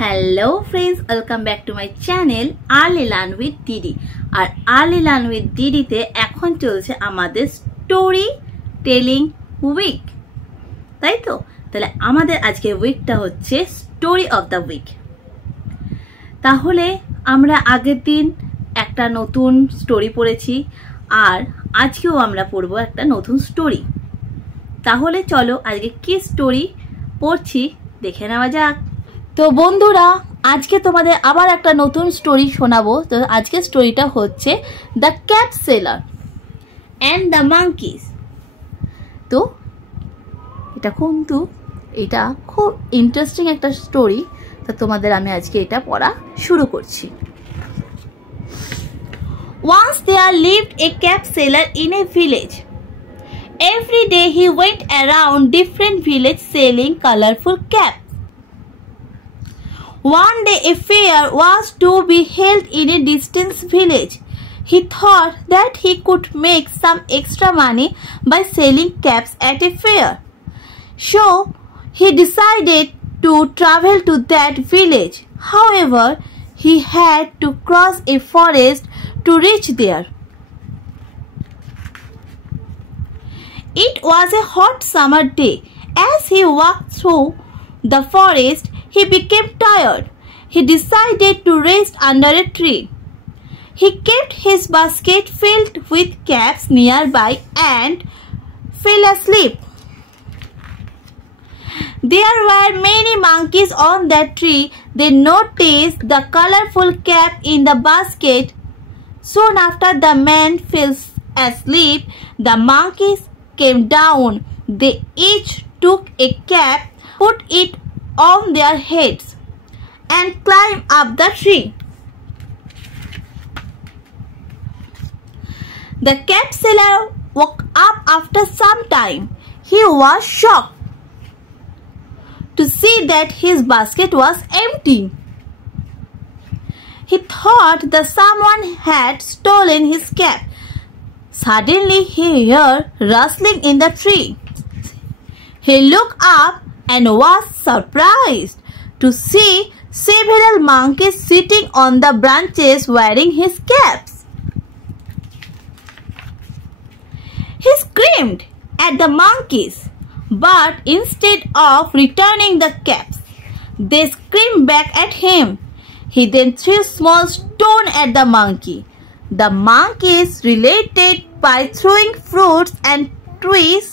Hello friends, welcome back to my channel early learn with দিদি। আর early learn with দিদিতে এখন চলছে আমাদের story telling week, তাই তো? তাহলে আমাদের আজকে উইকটা হচ্ছে স্টোরি অফ দ্য উইক। তাহলে আমরা আগের দিন একটা নতুন স্টোরি পড়েছি আর আজকেও আমরা পড়বো একটা নতুন স্টোরি। তাহলে চলো আজকে কি স্টোরি পড়ছি দেখে নেওয়া যাক। তো বন্ধুরা, আজকে তোমাদের আবার একটা নতুন স্টোরি শোনাবো। তো আজকের স্টোরিটা হচ্ছে the cat seller and the monkeys. তো এটা খুব ইন্টারেস্টিং একটা স্টোরি। তো তোমাদের আমি আজকে এটা পড়া শুরু করছি। Once there lived a cap seller in a village. Every day he went around different villages selling colorful caps. One day a fair was to be held in a distant village. He thought that he could make some extra money by selling caps at a fair. So he decided to travel to that village. However, he had to cross a forest to reach there. It was a hot summer day. As he walked through the forest, he became tired. He decided to rest under a tree. He kept his basket filled with caps nearby and fell asleep. There were many monkeys on that tree. They noticed the colorful cap in the basket. Soon after the man fell asleep, the monkeys came down. They each took a cap, put it on their heads, and climbed up the tree. The cap seller woke up after some time. He was shocked to see that his basket was empty. He thought that someone had stolen his cap. Suddenly he heard rustling in the tree. He looked up and was surprised to see several monkeys sitting on the branches wearing his caps. He screamed at the monkeys, but instead of returning the caps, they screamed back at him. He then threw a small stone at the monkey. The monkeys related by throwing fruits and twigs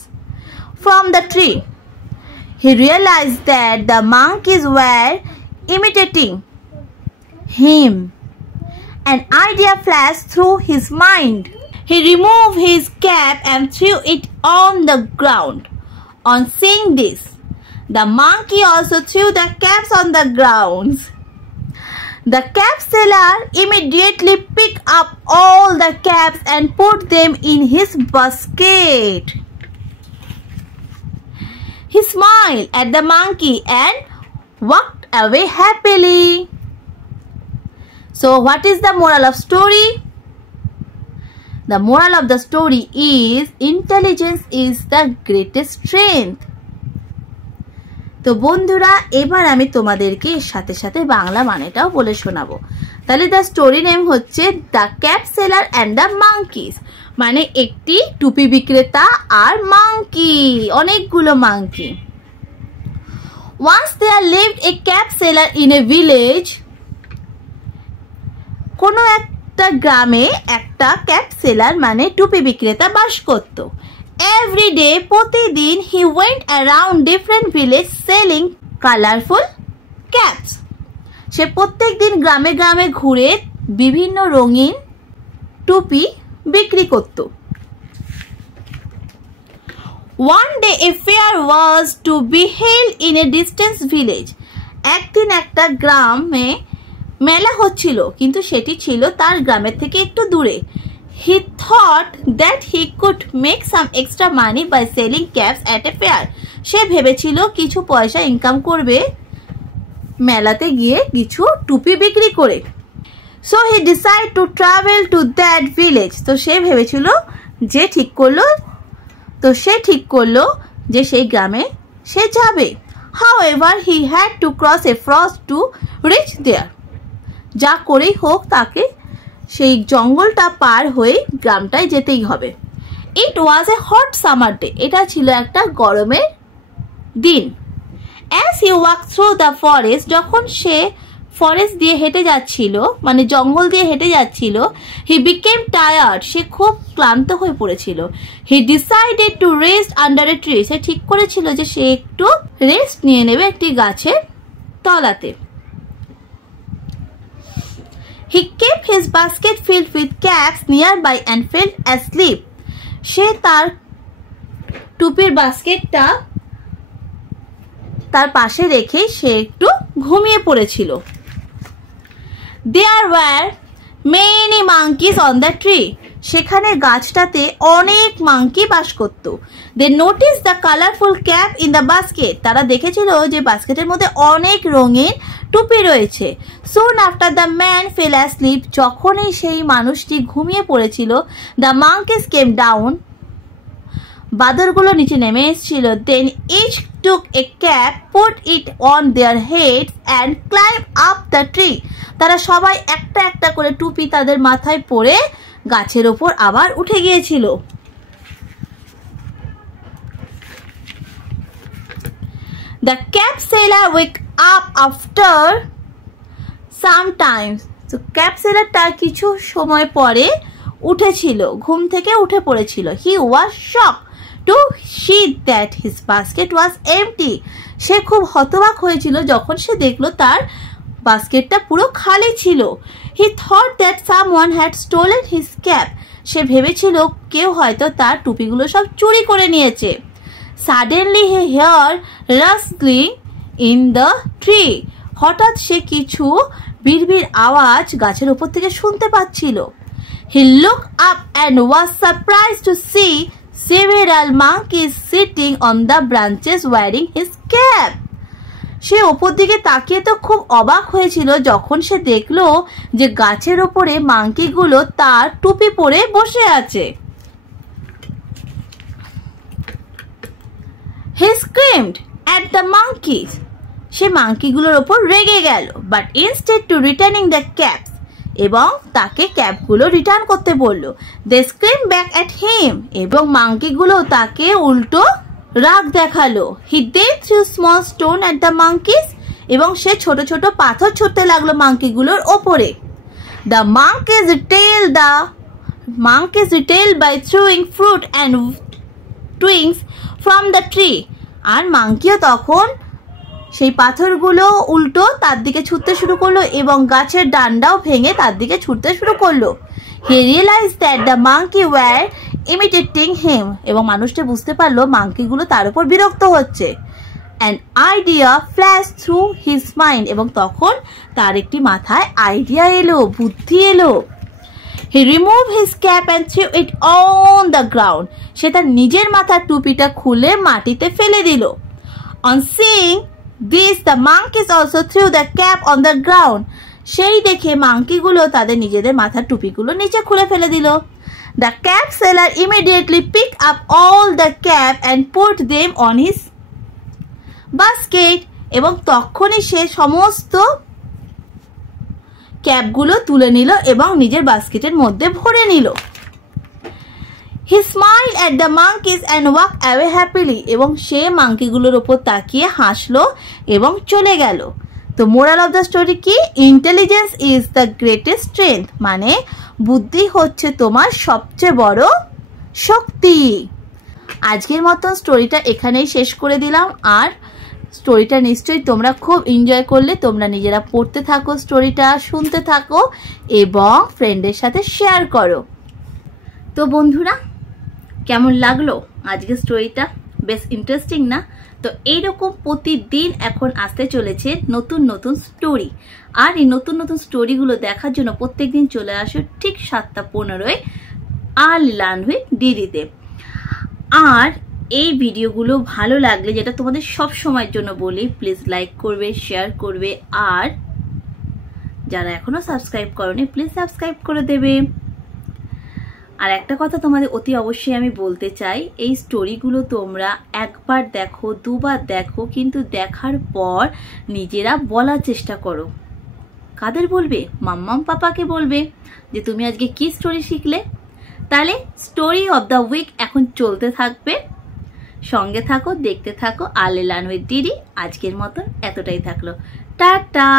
from the tree. He realized that the monkeys were imitating him. An idea flashed through his mind. He removed his cap and threw it on the ground. On seeing this, the monkey also threw the caps on the ground. The cap seller immediately picked up all the caps and put them in his basket. He smiled at the monkey and walked away happily. So what is the moral of story? The moral of the story is intelligence is the greatest strength. তো বন্ধুরা, এবার আমি তোমাদেরকে এর সাথে সাথে বাংলা মানেটাও বলে শোনাবো। তাহলে দ্য স্টোরি নেম হচ্ছে the cap seller and the monkeys, মানে একটি টুপি বিক্রেতা আর মাঙ্কি, অনেকগুলো monkey. Once there lived a cap seller in a village. কোনো একটা গ্রামে একটা ক্যাপ সেলার মানে টুপি বিক্রেতা বাস করত। Every day, প্রতিদিন, he went around different villages selling colorful caps. সে প্রত্যেকদিন গ্রামে গ্রামে ঘুরে বিভিন্ন রঙিন টুপি বিক্রি করত। One day a fair was to be held in a distant village. একদিন একটা গ্রামে মেলা হচ্ছিল, কিন্তু সেটি ছিল তার গ্রামের থেকে একটু দূরে। He thought that he could make some extra money by selling caps at a fair. সে ভেবেছিল কিছু পয়সা ইনকাম করবে মেলাতে গিয়ে কিছু টুপি বিক্রি করে। So he decided to travel to that village. তো সে ভেবেছিল যে ঠিক করলো যে সেই গ্রামে সে যাবে। However, he had to cross a forest to reach there. যা করেই হোক তাকে সেই জঙ্গলটা পার হয়ে গ্রামটায় যেতেই হবে। It was a hot summer day. এটা ছিল একটা গরমের দিন। As he walked through the forest, যখন সে ফরেস্ট দিয়ে হেঁটে যাচ্ছিল, মানে জঙ্গল দিয়ে হেঁটে যাচ্ছিল, he became tired. সে খুব ক্লান্ত হয়ে পড়েছিল। He decided to rest under a tree. সে ঠিক করেছিল যে সে একটু রেস্ট নিয়ে নেবে একটি গাছের তলাতে। He kept his basket filled with caps nearby and fell asleep. সে তার টুপির বাস্কেটটা তার পাশে রেখে সে একটু ঘুমিয়ে পড়েছিল। There were many monkeys on the tree. সেখানে গাছটাতে অনেক মাঙ্কি বাস করত। They noticed the colorful cap in the basket. তারা দেখেছিল যে বাস্কেটের মধ্যে অনেক রঙিন টুপি রয়েছে। Soon after the man fell asleep. যখনই সেই মানুষটি ঘুমিয়ে পড়েছিল, the monkeys came down. বাদরগুলো নিচে নেমে এসেছিল। Then each took a cap, put it on their heads and climbed up the tree. তারা সবাই একটা একটা করে টুপি তাদের মাথায় পরে গাছের ওপর আবার উঠে গিয়েছিল। The cap seller woke up after some time. So cap sellerটা কিছু সময় পরে উঠেছিল, ঘুম থেকে উঠে পড়েছিল। He was shocked to see that his basket was empty. সে খুব হতবাক হয়েছিল যখন সে দেখলো তার বাস্কেটটা পুরো খালি ছিল। He thought that someone had stolen his cap. সে ভেবেছিল কেউ হয়তো তার টুপিগুলো সব চুরি করে নিয়েছে। Suddenly he heard rustling in the tree. হঠাৎ সে কিছু বিড়বিড় আওয়াজ গাছের উপর থেকে শুনতে পাচ্ছিল। He looked up and was surprised to see several monkeys sitting on the branches wearing his cap. সে ওপর দিকে তাকিয়ে তো খুব অবাক হয়েছিল যখন সে দেখলো যে গাছের ওপরে মাঙ্কিগুলো তার টুপি পরে বসে আছে। He screamed at the monkeys. সে মাঙ্কিগুলোর ওপর রেগে গেল, but instead to returning the caps, এবং তাকে ক্যাপগুলো রিটার্ন করতে বলল। They screamed back at him. এবং মাঙ্কিগুলো তাকে উল্টো রাগ দেখালো। He then threw small stone at the monkeys. এবং সে ছোট ছোট পাথর ছুঁড়তে লাগলো মাঙ্কিগুলোর ওপরে। The monkeys retaliated by throwing fruit and twigs from the tree. আর মাঙ্কিও তখন সেই পাথরগুলো উল্টো তার দিকে ছুটতে শুরু করলো এবং গাছের ডান্ডাও ভেঙে তার দিকে ছুটতে শুরু করলো। He realized that the monkey were imitating him. এবং মানুষটা বুঝতে পারলো মাঙ্কিগুলো তার উপর বিরক্ত হচ্ছে। An idea flashed through his mind. এবং তখন তার একটি মাথায় আইডিয়া এলো, বুদ্ধি এলো। He removed his cap and threw it on the ground. সে তার নিজের মাথার টুপিটা খুলে মাটিতে ফেলে দিল। On seeing this, the monkeys also threw the cap on the ground. সেই দেখে মাঙ্কিগুলো তাদের নিজেদের মাথার টুপিগুলো নিচে খুলে ফেলে দিল। The cap seller immediately picked up all the cap and put them on his basket. এবং তখনই সে সমস্ত ক্যাপগুলো তুলে নিল এবং নিজের বাস্কেটের মধ্যে ভরে নিল। He smiled at the monkeys and walked away happily. এবং সে মাঙ্কিগুলোর উপর তাকিয়ে হাসলো এবং চলে গেল। তো মোরাল অফ দ্য স্টোরি কি? Intelligence is the greatest strength. মানে বুদ্ধি হচ্ছে তোমার সবচেয়ে বড় শক্তি। আজকের মতো স্টোরিটা এখানেই শেষ করে দিলাম। আর স্টোরিটা নিশ্চয়ই তোমরা খুব এনজয় করলে। তোমরা নিজেরা পড়তে থাকো, স্টোরিটা শুনতে থাকো এবং ফ্রেন্ডের সাথে শেয়ার করো। তো বন্ধুরা, কেমন লাগলো আজকের স্টোরিটা? বেশ ইন্টারেস্টিং না? তো এইরকম প্রতিদিন এখন আসতে চলেছে নতুন নতুন স্টোরি। আর এই নতুন নতুন স্টোরিগুলো দেখার জন্য প্রত্যেকদিন চলে আসো ঠিক 7:15 আর্লি লার্ন উইথ দিদিতে। আর এই ভিডিওগুলো ভালো লাগলে, যেটা তোমাদের সব সময়ের জন্য বলি, প্লিজ লাইক করবে, শেয়ার করবে। আর যারা এখনো সাবস্ক্রাইব করোনি প্লিজ সাবস্ক্রাইব করে দেবে। আর একটা কথা তোমাদের অতি অবশ্যই আমি বলতে চাই, এই স্টোরিগুলো তোমরা একবার দেখো, দুবার দেখো, কিন্তু দেখার পর নিজেরা বলার চেষ্টা করো। কাদের বলবে? মাম্মাম পাপাকে বলবে যে তুমি আজকে কি স্টোরি শিখলে। তাহলে স্টোরি অফ দ্য উইক এখন চলতে থাকবে, সঙ্গে থাকো, দেখতে থাকো। আর লার্ন উইথ ডিডি আজকের মতন এতটাই থাকলো। টাটা।